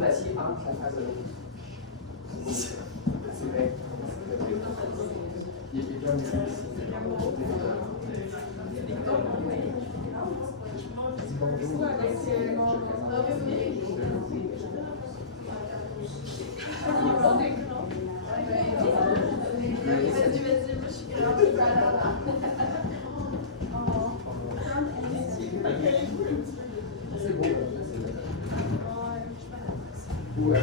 L'acier entre la face de l'autre. C'est vrai. Il est comme c'est beau. Ou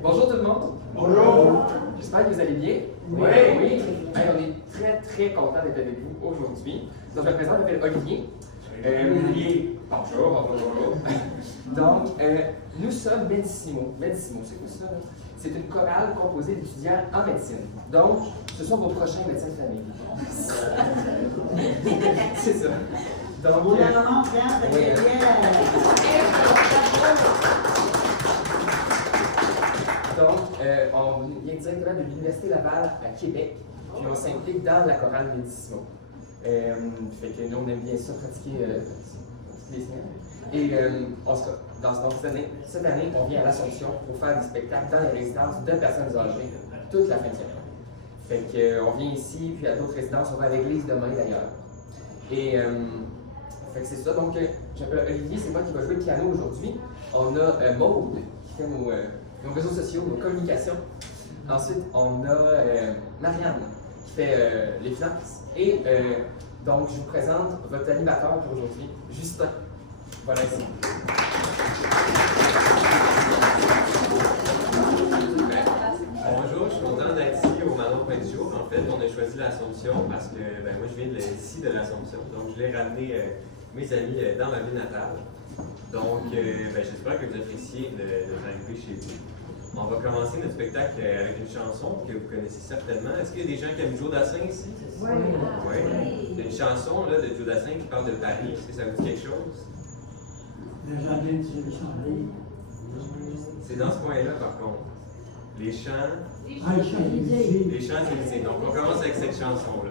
bonjour tout le monde. Bonjour. J'espère que vous allez bien. Oui. Oui. Hey, on est très content d'être avec vous aujourd'hui. Donc, je me présente, je m'appelle Olivier. Olivier. Bonjour. Donc, nous sommes Medissimo. Medissimo, c'est quoi ça? C'est une chorale composée d'étudiants en médecine. Donc, ce sont vos prochains médecins de famille. C'est ça. Donc, Gouvernement prend oui, Donc, on vient directement de l'Université Laval à Québec, puis on s'implique dans la chorale Medissimo. Fait que nous, on aime bien ça, pratiquer les semaines. Et cette année, on vient à l'Assomption pour faire des spectacles dans les résidences de personnes âgées toute la fin de semaine. Fait que, on vient ici, puis à d'autres résidences, on va à l'église demain d'ailleurs. Et fait que c'est ça. Donc, j'appelle Olivier, c'est moi qui va jouer le piano aujourd'hui. On a Maude qui fait nos réseaux sociaux, nos communications. Ensuite, on a Marianne qui fait les finances. Et donc, je vous présente votre animateur pour aujourd'hui, Justin. Voilà ici. Bonjour, je suis content d'être ici au Manon Pointe-du-Jour. En fait, on a choisi l'Assomption parce que moi je viens ici de l'Assomption. Donc, je l'ai ramené mes amis dans ma ville natale. Donc, j'espère que vous appréciez de arriver chez vous. On va commencer notre spectacle avec une chanson que vous connaissez certainement. Est-ce qu'il y a des gens qui aiment Joe Dassin ici? Oui. Oui. Il y a une chanson là, de Joe Dassin qui parle de Paris. Est-ce que ça vous dit quelque chose? Le jardin sur le champ. C'est dans ce coin-là, par contre. Les chants. Ah, le Champs-Élysées. Les Champs-Élysées. Donc, on commence avec cette chanson-là.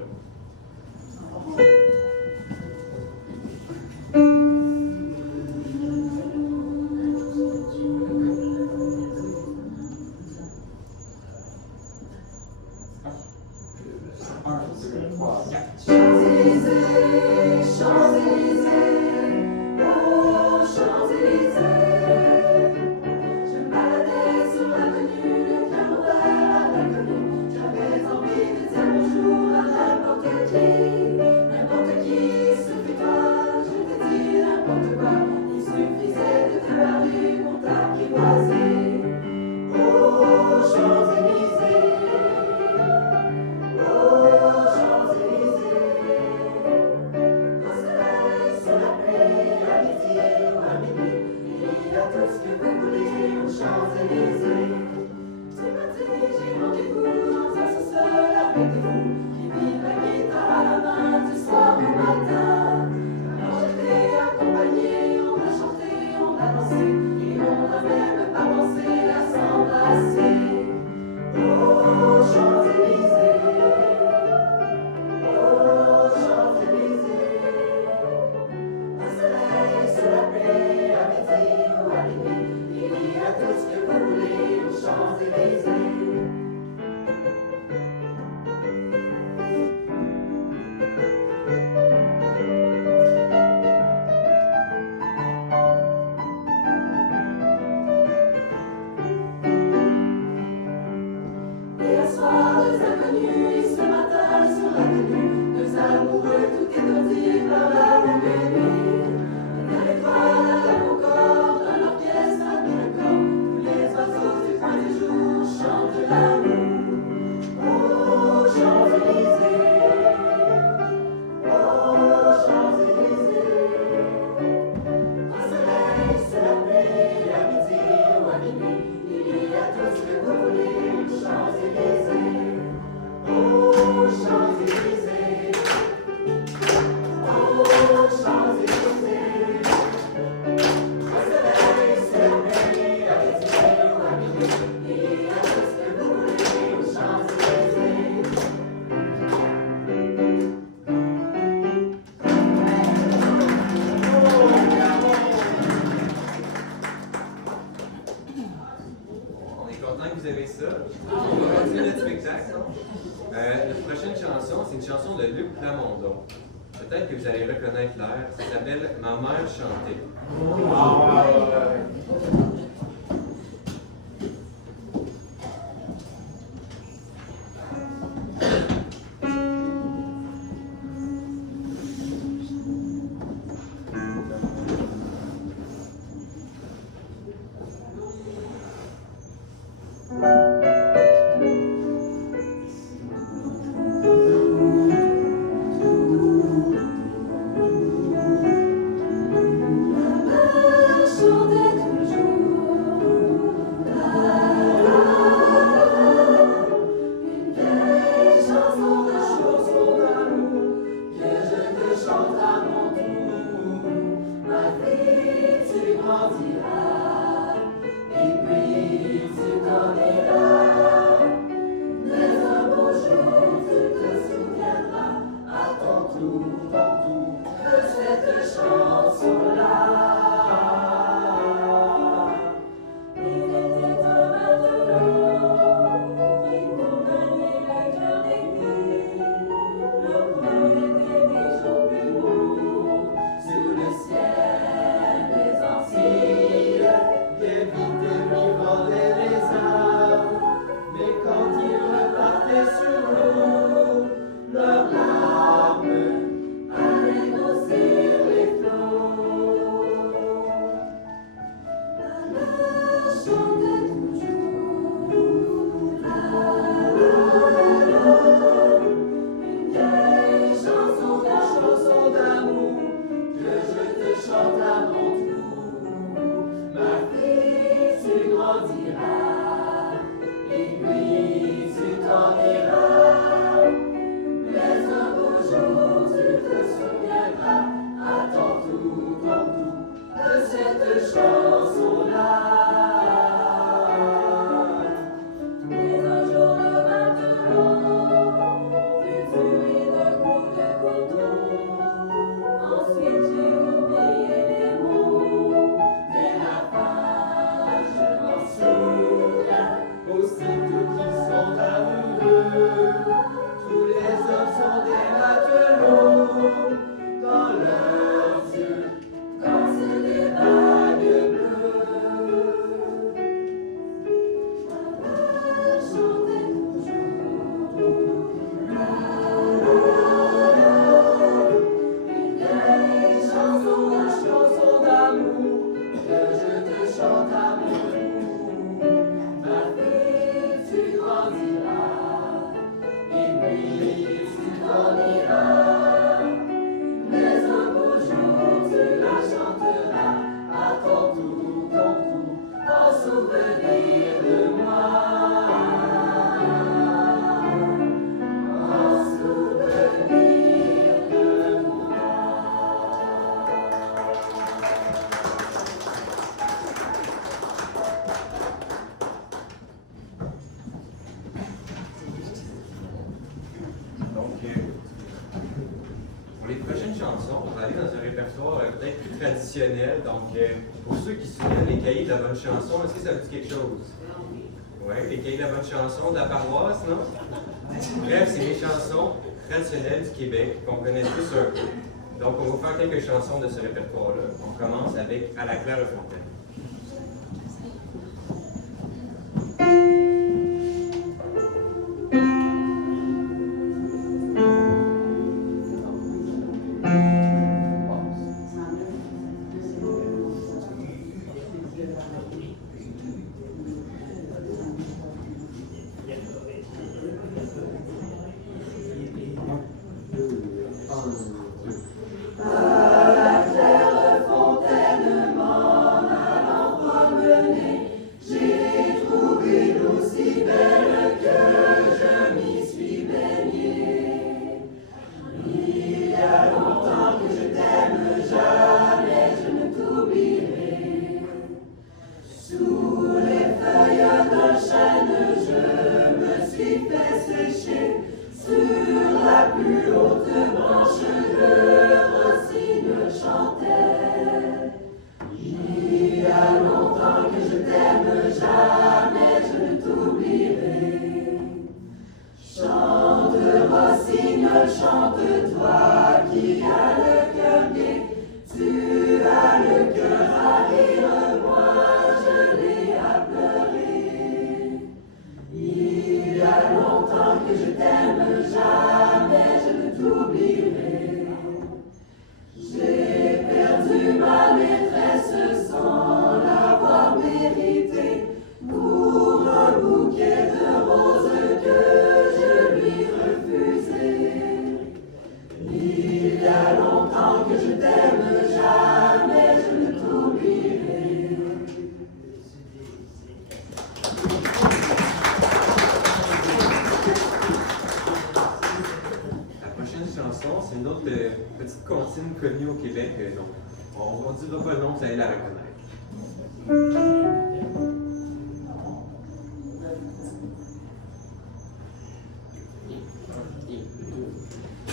On est content que vous aimez ça. On va continuer notre spectacle. La prochaine chanson, c'est une chanson de Luc Plamondon. Peut-être que vous allez reconnaître l'air. Ça s'appelle Ma mère chantait. Pour les prochaines chansons, on va aller dans un répertoire peut-être plus traditionnel. Donc, pour ceux qui se souviennent, les cahiers de la bonne chanson, est-ce que ça vous dit quelque chose? Oui, les cahiers de la bonne chanson de la paroisse, non? Bref, c'est les chansons traditionnelles du Québec qu'on connaît tous un peu. Donc, on va faire quelques chansons de ce répertoire-là. On commence avec À la Clairefontaine. À la Clairefontaine m'en petite comptine connue au Québec. Donc, on ne dira pas le nom, vous allez la reconnaître.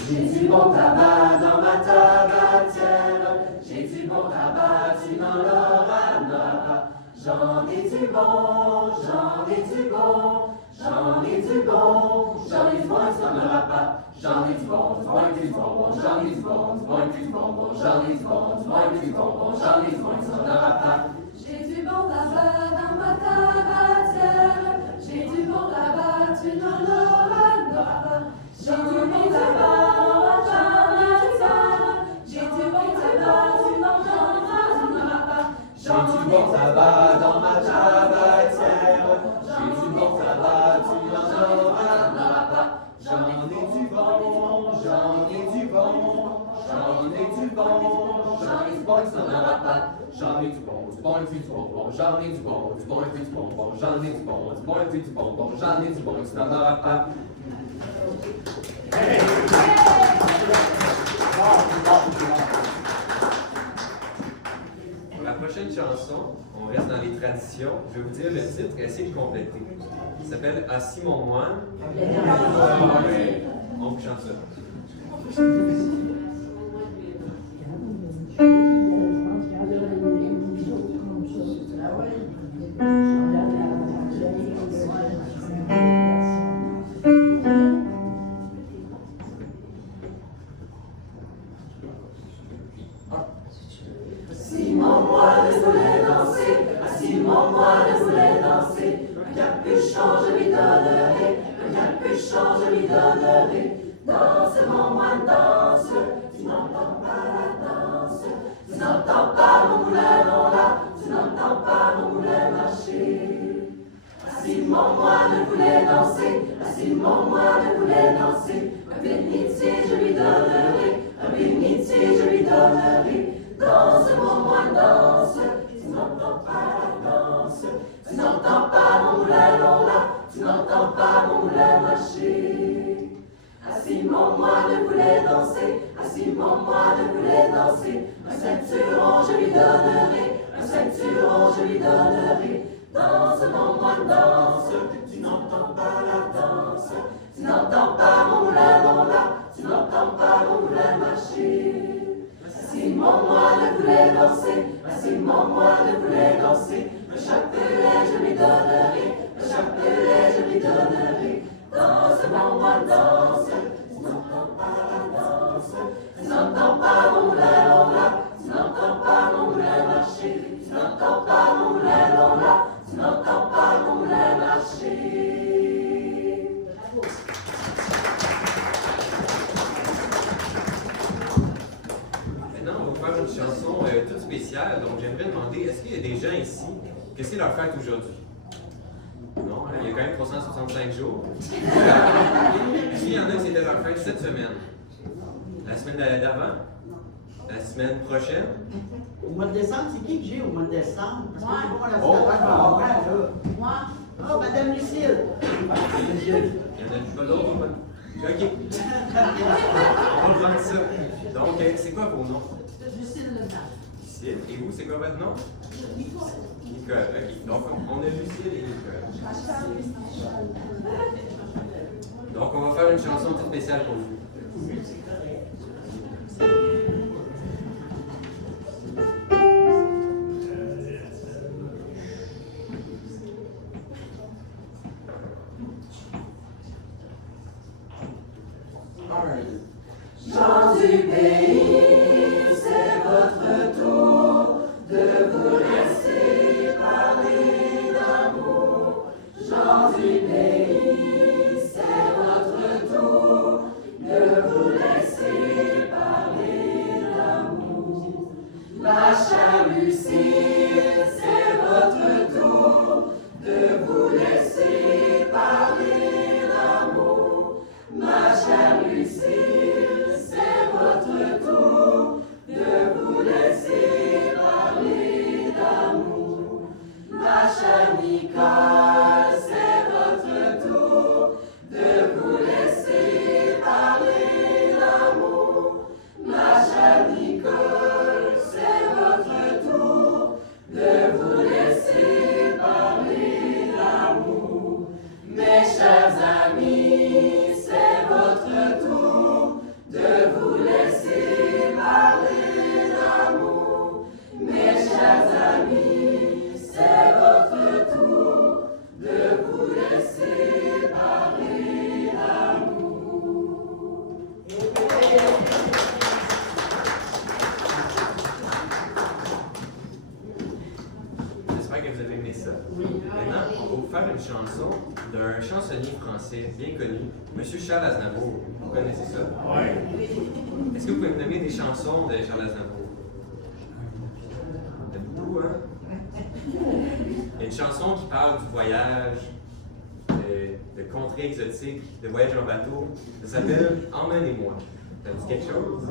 J'ai du bon tabac dans ma tabatière, j'ai du bon tabac, tu n'en auras pas. J'en ai du bon, j'en ai du bon, j'en ai du bon, j'en ai du bon, tu n'en auras pas. J'en ai du bon, du bon et du bon, j'en ai du bon, du bon et du bon, j'en ai du bon, du bon et du bon, j'en ai du bon, tu n'en auras pas. J'ai du bon tabac dans ma tabatière, j'ai du bon tabac, tu n'en auras pas. J'ai du bon tabac, j'en ai du bon, j'ai du bon tabac, tu n'en auras pas. J'ai du bon tabac dans ma tabatière, j'ai du bon tabac, tu n'en auras pas. J'en ai du bon, j'en ai du bon, j'en ai du bon, j'en ai du bon, tu n'en auras pas. J'en ai du bon, du bon et puis du bon, j'en ai du bon, du bon et puis du bon, j'en ai du bon, du bon et puis du bon, j'en ai du bon, tu n'en auras pas. Pour la prochaine chanson, on reste dans les traditions. Je vais vous dire le titre et essayer de compléter. Il s'appelle Assis mon moine. On vous chante ça. Si mon moine voulait danser, si mon moine voulait danser, un capuchon je lui donnerai, un capuchon je lui donnerai. Danse mon moine, danse, tu n'entends pas la danse, tu n'entends pas mon moulin non là, tu n'entends pas mon moulin marcher. Si mon moine voulait danser, si mon moine voulait danser, un bénitier je lui donnerai, un bénitier je lui donnerai. Danse mon moine, danse, tu n'entends pas la danse, tu n'entends pas mon moulin long là, tu n'entends pas mon moulin marcher. Si mon moine voulait danser, si mon moine voulait danser, un ceinturon je lui donnerai, un ceinturon je lui donnerai. Danse mon moine, danse, tu n'entends pas la danse, tu n'entends pas mon moulin long là, tu n'entends pas mon moulin marcher. Si mon moine voulait danser, si mon moine voulait danser, un chapelet je lui donnerai, un chapelet je lui donnerai. Danse mon moine, danse, tu n'entends pas la danse, tu n'entends pas mon moulin long là, tu n'entends pas mon moulin marcher, tu n'entends pas mon moulin long là, tu n'entends pas mon moulin marcher. Maintenant, on va faire une chanson toute spéciale. Donc, j'aimerais demander, est-ce qu'il y a des gens ici que c'est leur fête aujourd'hui? Non, il y a quand même 365 jours. Est-ce qu'il y en a que c'était leur fête cette semaine? La semaine d'avant? La semaine prochaine? Au mois de décembre, c'est qui que j'ai au mois de décembre? Parce que c'est pas la Oh. là. Moi, Oh, Madame Lucille! Il y en a pas d'autres? Ok. On va prendre ça. Donc, c'est quoi vos noms? Lucille Leblanc. Lucille. Et vous, c'est quoi votre nom? Nicole. Nicole, ok. Donc, on a Lucille et Nicole. Donc, on va faire une chanson toute spéciale pour vous. Gens du pays, c'est votre tour de vous laisser parler d'amour. Gens du pays, c'est votre tour de vous laisser parler d'amour. Ma chère Lucille, c'est votre tour de vous laisser parler d'amour. Ma chère Lucille, c'est votre tour de vous laisser parler d'amour. Ma chère Nicole, c'est votre tour d'un chansonnier français bien connu, M. Charles Aznavour. Vous connaissez ça? Oui. Est-ce que vous pouvez me nommer des chansons de Charles Aznavour? Il y en a beaucoup, hein? Il y a une chanson qui parle du voyage, de contrées exotiques, de voyage en bateau. Ça s'appelle « Emmenez-moi ». Ça dit quelque chose?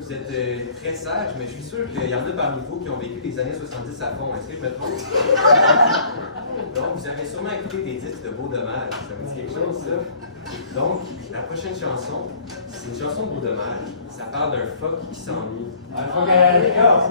Vous êtes très sage, mais je suis sûr qu'il y en a parmi vous qui ont vécu les années 70 à fond. Est-ce que je me trompe? Donc, vous avez sûrement écouté des disques de Beau Dommage. Ça vous dit quelque chose, ça? Donc, la prochaine chanson, c'est une chanson de Beau Dommage. Ça parle d'un phoque qui s'ennuie. Un phoque à l'écart.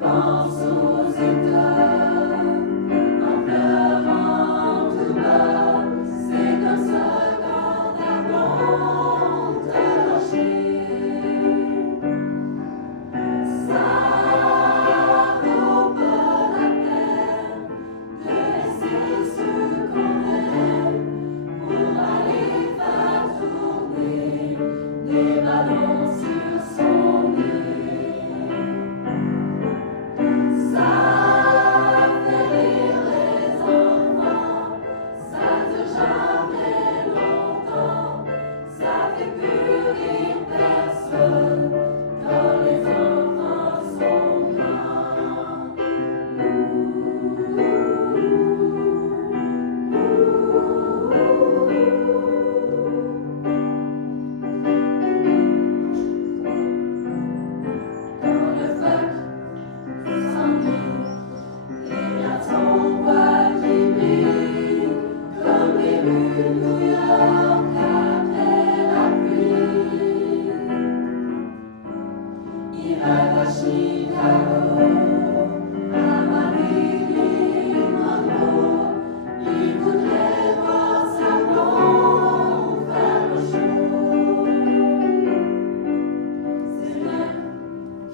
pense aux États, en pleurant tout bas, c'est comme ça quand ta blonde t'a lâché. Ça vaut pas la peine de laisser ceux qu'on aime pour aller faire tourner des ballons sur son nez. Ça fait rire les enfants, ça dure jamais longtemps, ça fait plus rire personne quand les enfants sont grands. Quand le peuple s'ennuie, il y a ton voix qui brille, comme les rues de New York après la pluie. Il rêve à Chicago, à Marilyn Monroe, il voudrait voir sa blonde faire le show. C'est rien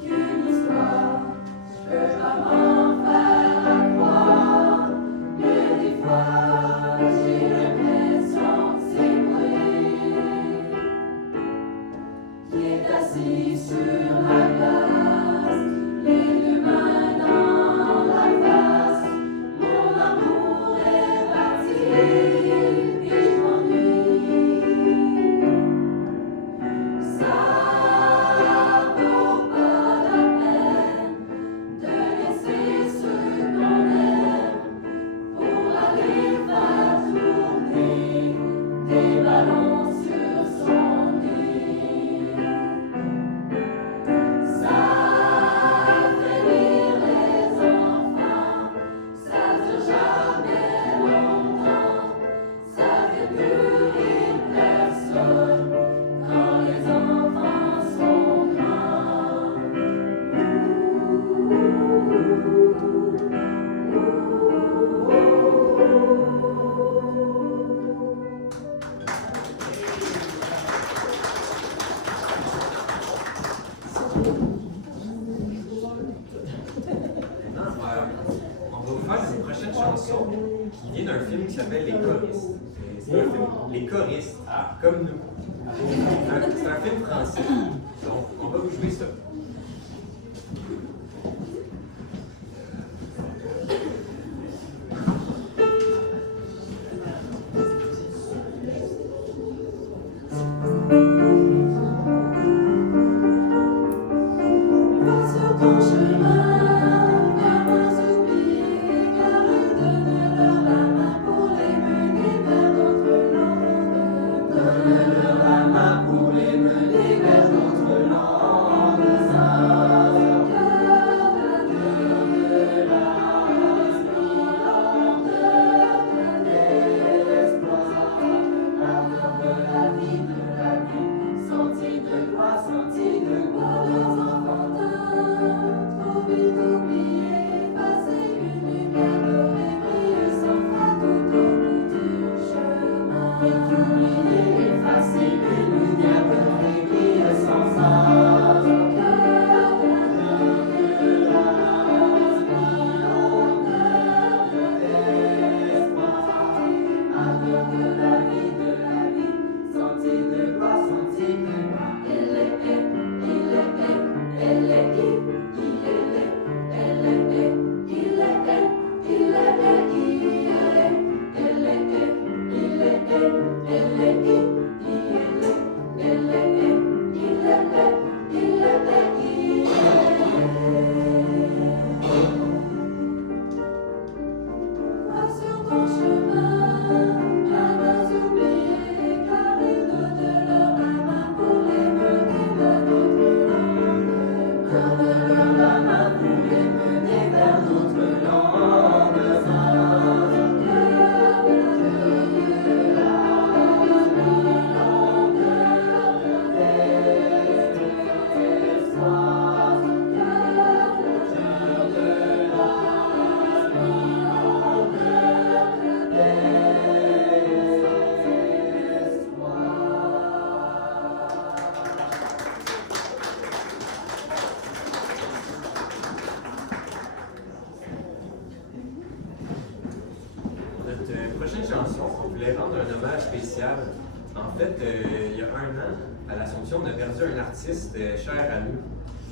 qu'une histoire, je peux pas m'en faire croire, mais des fois j'ai l'impression que c'est moi qui est assis sur la place, les deux mains dans la face. Mon amour est parti et je m'ennuie. Ça vaut pas la peine de laisser ceux qu'on aime pour aller faire tourner des ballons sur son nez. Ça fait rire les enfants, ça dure jamais longtemps, ça fait plus rire personne quand les enfants sont grands. Maintenant, on va vous faire une prochaine chanson qui vient d'un film qui s'appelle Les Choristes. C'est un film, Les Choristes, comme nous. C'est un film français. Donc, on va vous jouer ça. Va sur ton chemin, vers Mazoubir, car donne-leur la main pour les mener vers d'autres landes. Donne-leur la main pour les mener vers d'autres landes. voulais rendre un hommage spécial. En fait, il y a 1 an, à l'Assomption, on a perdu un artiste cher à nous,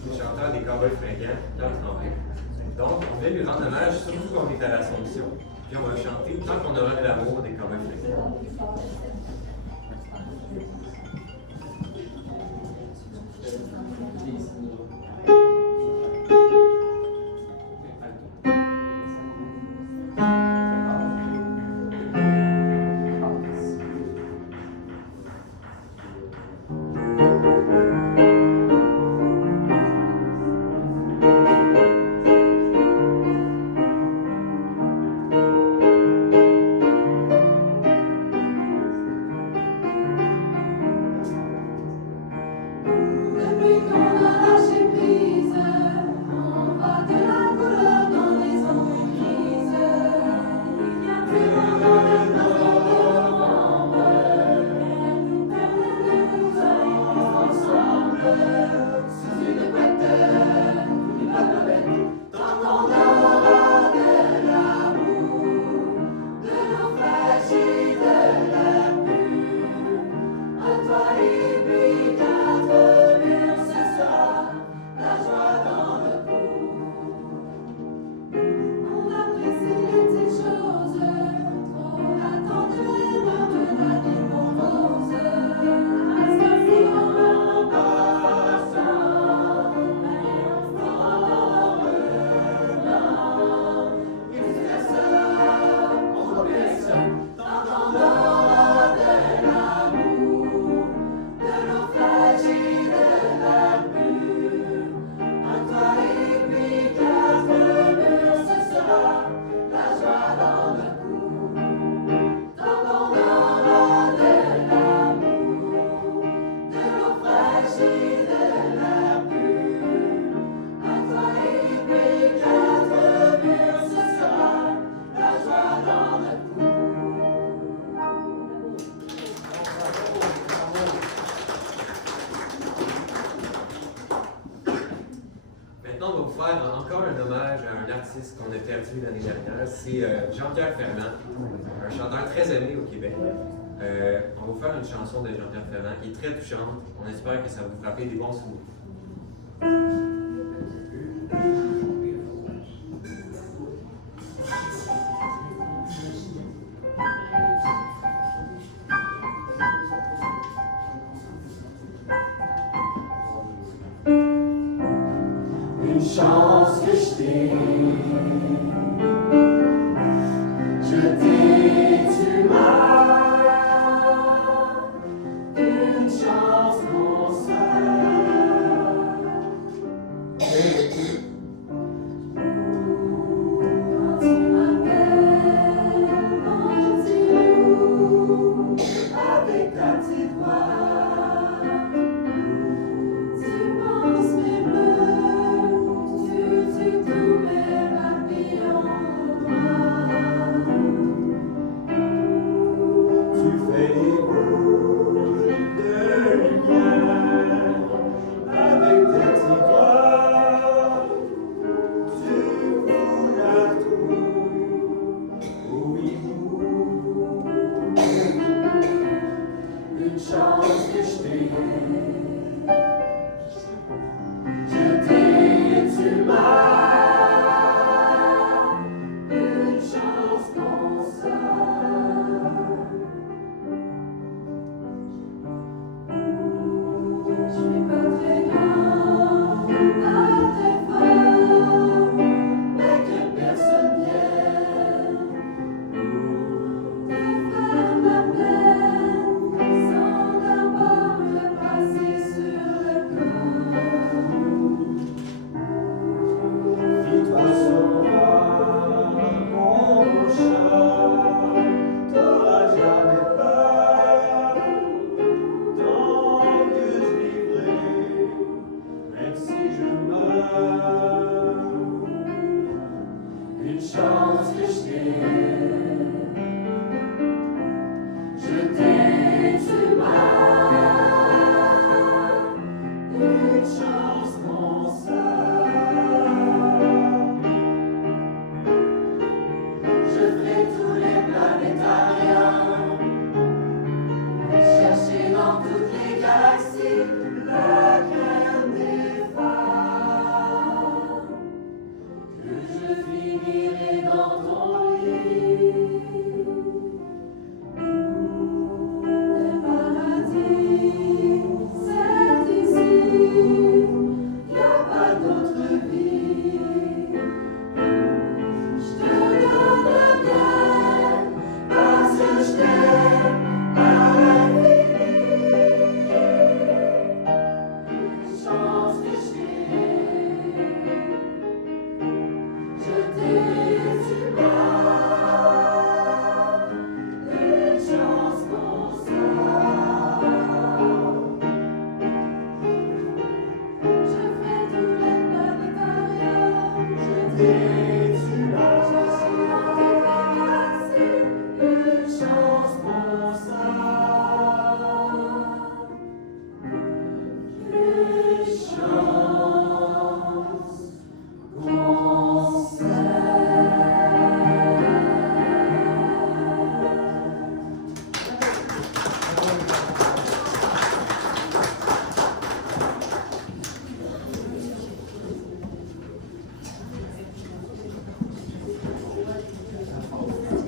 le chanteur des Cowboys fringants, Pierre Tremblay. Donc, on voulait lui rendre hommage, surtout quand on est à l'Assomption. Puis on va chanter Tant qu'on aura de l'amour des Cowboys fringants. Depuis qu'on a lâché prise, on voit de la couleur dans les ombres grises. Il n'y a plus vraiment de place dans l'ombre. Elle nous permet de nous arriver ensemble. Sous une couette, une bonne bête, tant qu'on aura de l'amour, de naufrage et de la pluie. À toi et puis quatre murs, ce soir, la joie dans le cou. On apprécie les petites choses, on attend de l'air de la vie morose. À ce moment passant, mais on forme il se laisse, on blesse, tant qu'on aura de l'amour, de naufrage et de la pluie. À toi et puis quatre murs, ce soir, la joie dans le cou. Tant qu'on aura de l'amour, de naufrage et de la pluie. À toi et puis quatre murs, ce soir, la joie dans le cou. Maintenant, on va vous faire encore un hommage à un artiste qu'on a perdu l'année dernière. C'est Jean-Pierre Ferland, un chanteur très aimé au Québec. On va vous faire une chanson de Jean-Pierre Ferland qui est très touchante. On espère que ça va vous frapper des bons souvenirs. Une chance que je t'ai, tu m'as, une chance mon seul. Quand tu m'appelles, mon petit loup, avec ta petite voix, tu penses mes bleus, tu tous mes papillons.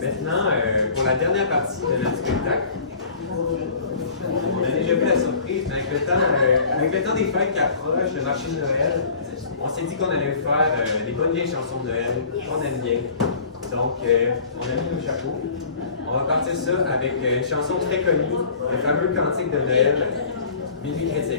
Maintenant, pour la dernière partie de notre spectacle, on a déjà vu la surprise, mais avec le temps des fêtes qui approchent, le marché de Noël, on s'est dit qu'on allait faire des bonnes vieilles chansons de Noël qu'on aime bien. Donc, on a mis nos chapeaux. On va partir ça avec une chanson très connue, le fameux cantique de Noël, Minuit chrétien.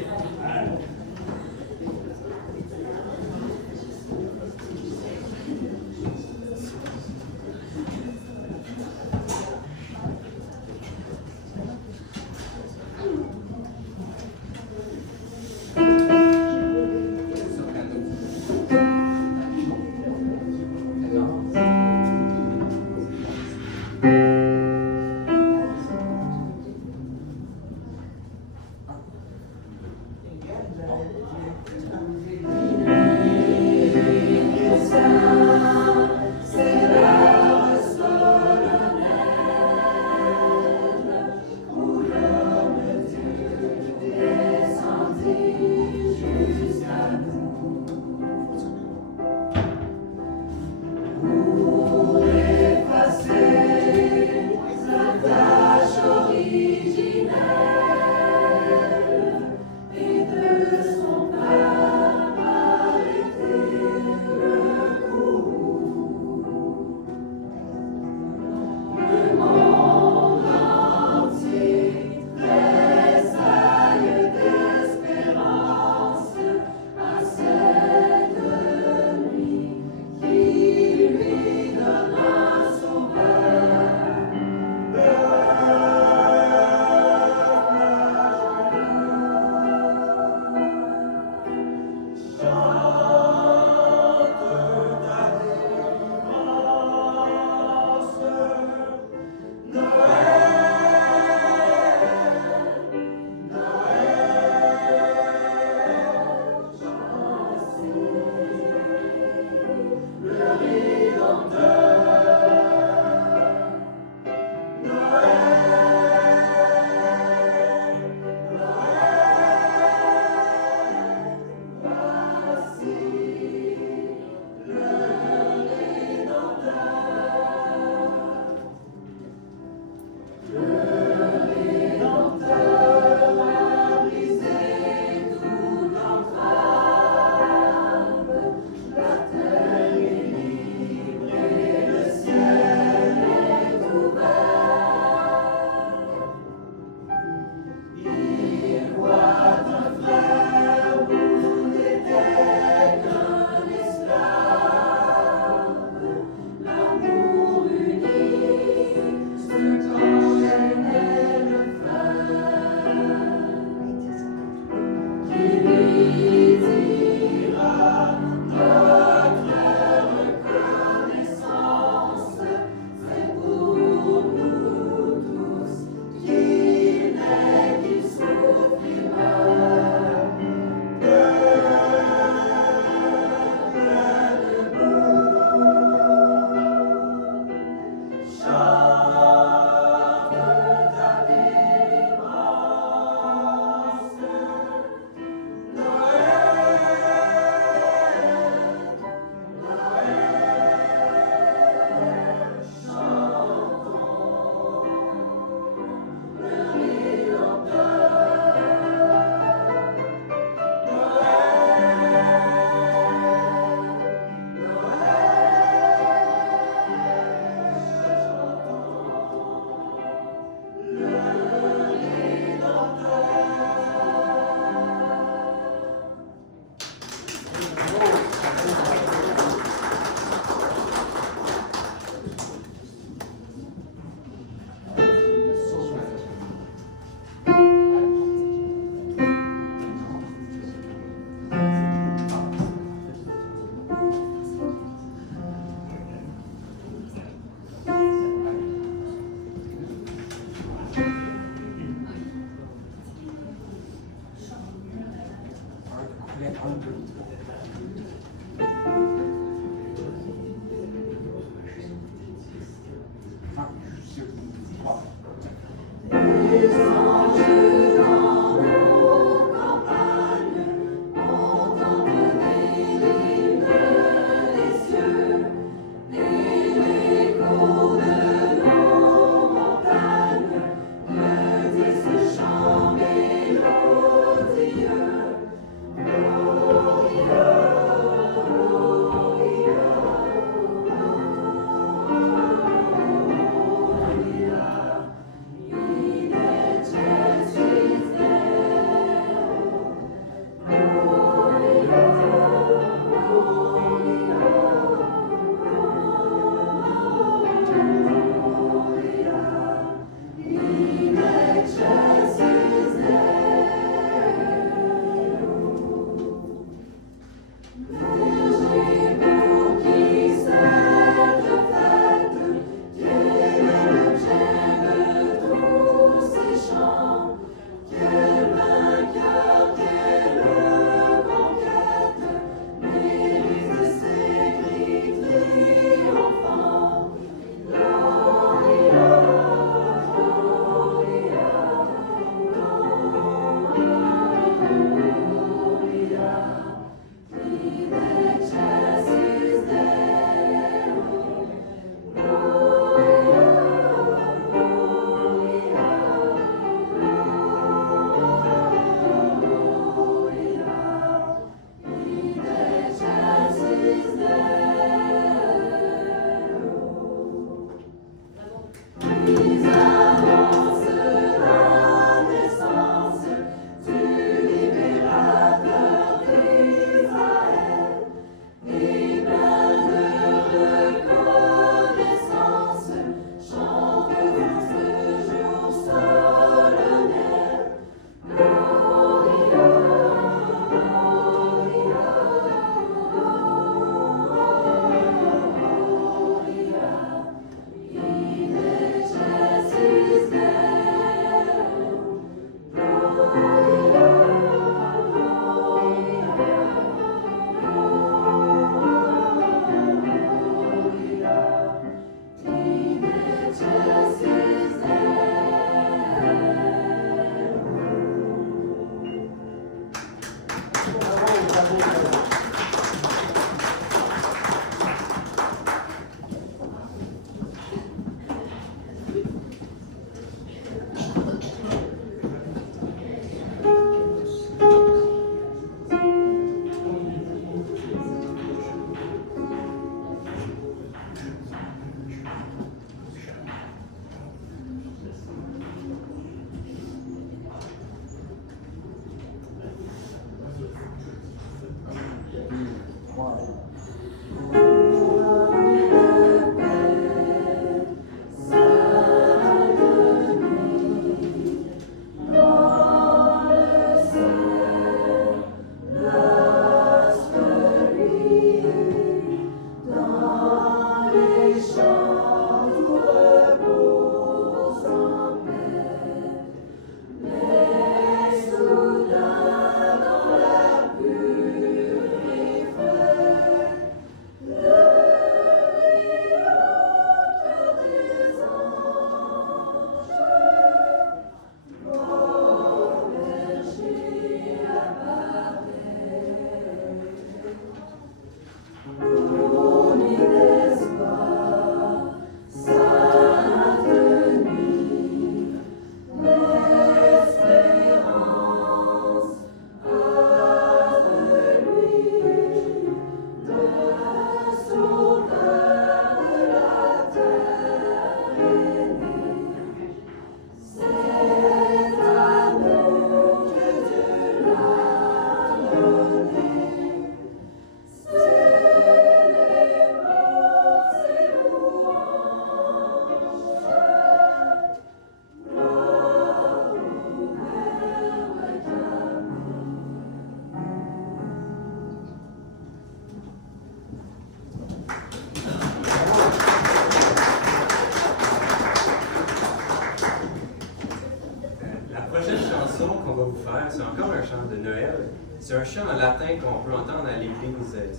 c'est encore un chant de Noël. C'est un chant en latin qu'on peut entendre à l'église.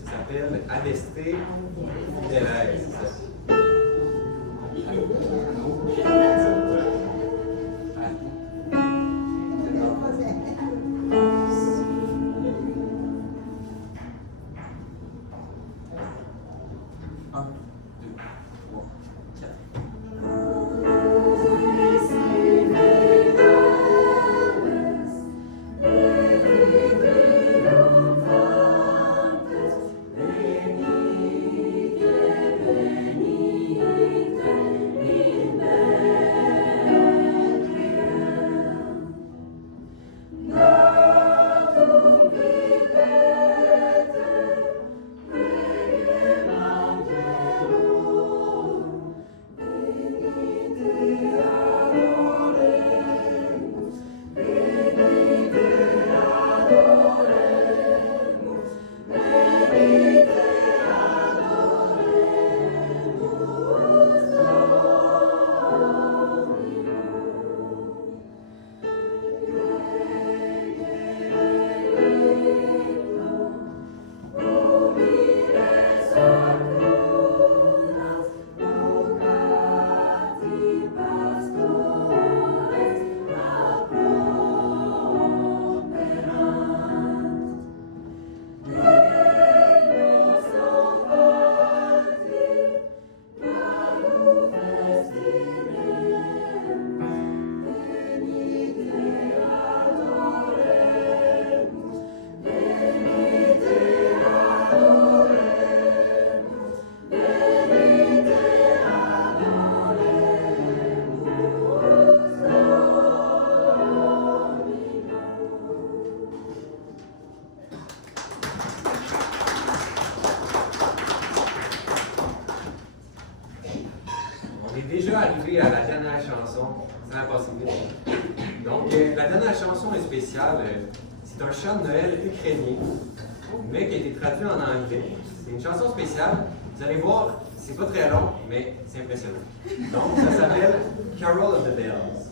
Ça s'appelle Adeste Fideles. Benite, benite, déjà arrivé à la dernière chanson. Ça va passer vite. Donc, la dernière chanson est spéciale. C'est un chant de Noël ukrainien, mais qui a été traduit en anglais. C'est une chanson spéciale. Vous allez voir, c'est pas très long, mais c'est impressionnant. Donc, ça s'appelle Carol of the Bells.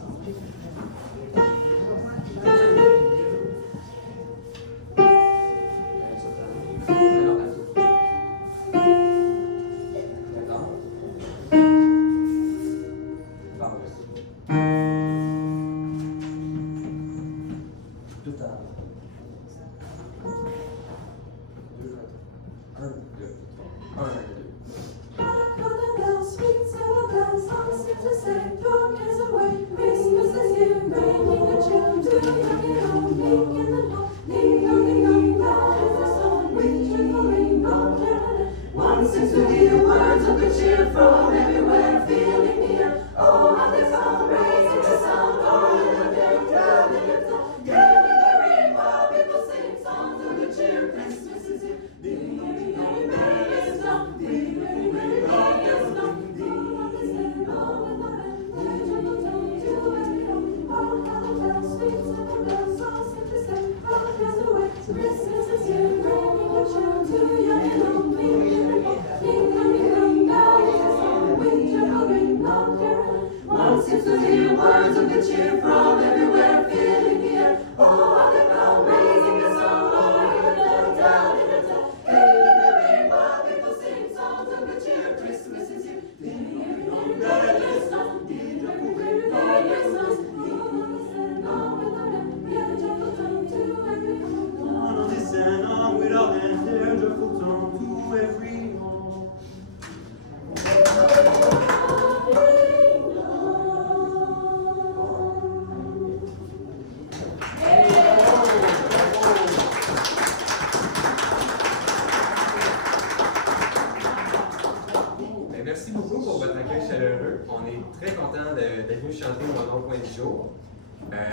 Merci beaucoup pour votre accueil chaleureux. On est très content d'être venu chanter Mon nom point du jour.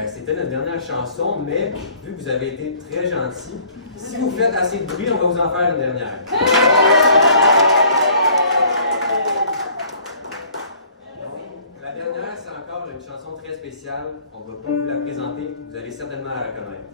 C'était notre dernière chanson, mais vu que vous avez été très gentils, si vous faites assez de bruit, on va vous en faire une dernière. La dernière, c'est encore une chanson très spéciale. On ne va pas vous la présenter, vous allez certainement la reconnaître.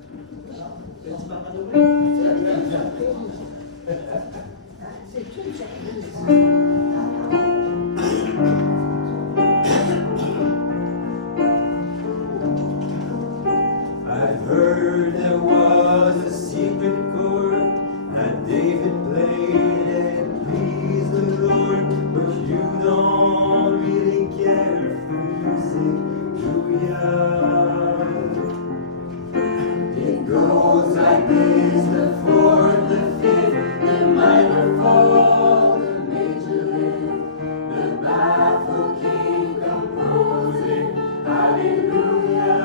I've heard there was a secret chord that David played and pleased the Lord, but you don't really care for music, do ya? It goes like this: the fourth, the fifth, the minor fall, the major lift, the baffled king composing hallelujah.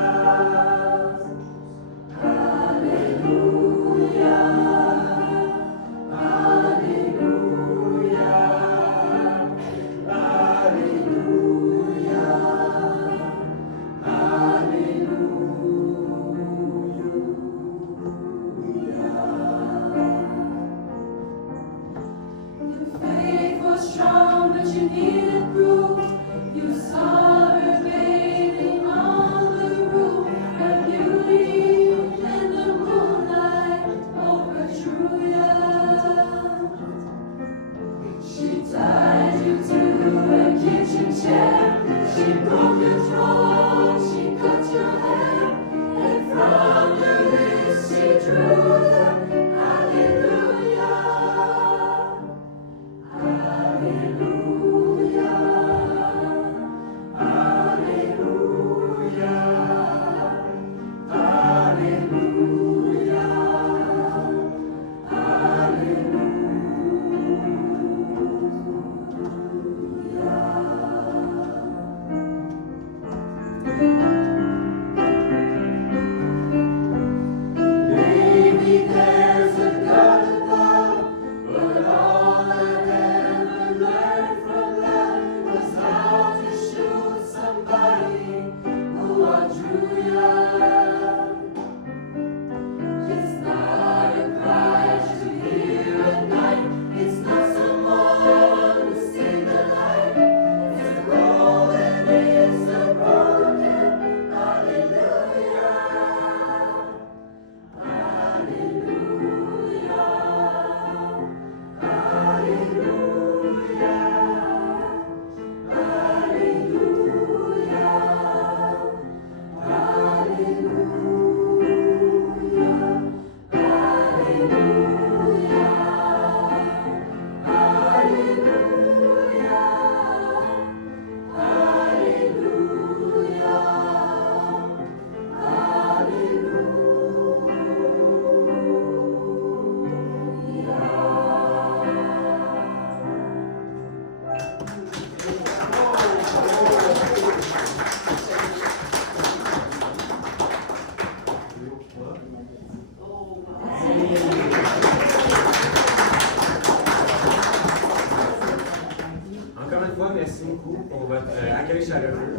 beaucoup pour votre accueil chaleureux.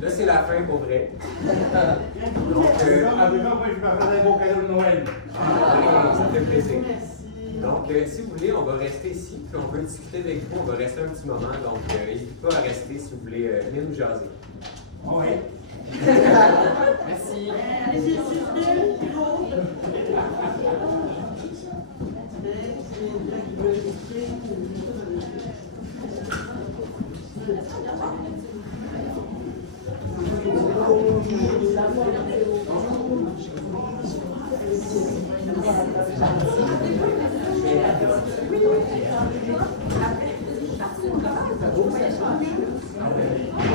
Là, c'est la fin pour vrai. Donc, moi, je m'attendais un beau cadeau de Noël. ça fait plaisir. Donc, si vous voulez, on va rester ici, puis on peut discuter avec vous. On va rester un petit moment. Donc, n'hésitez pas à rester si vous voulez venir nous jaser. Oui. Merci. Allez-y, c'est l'autre. Après,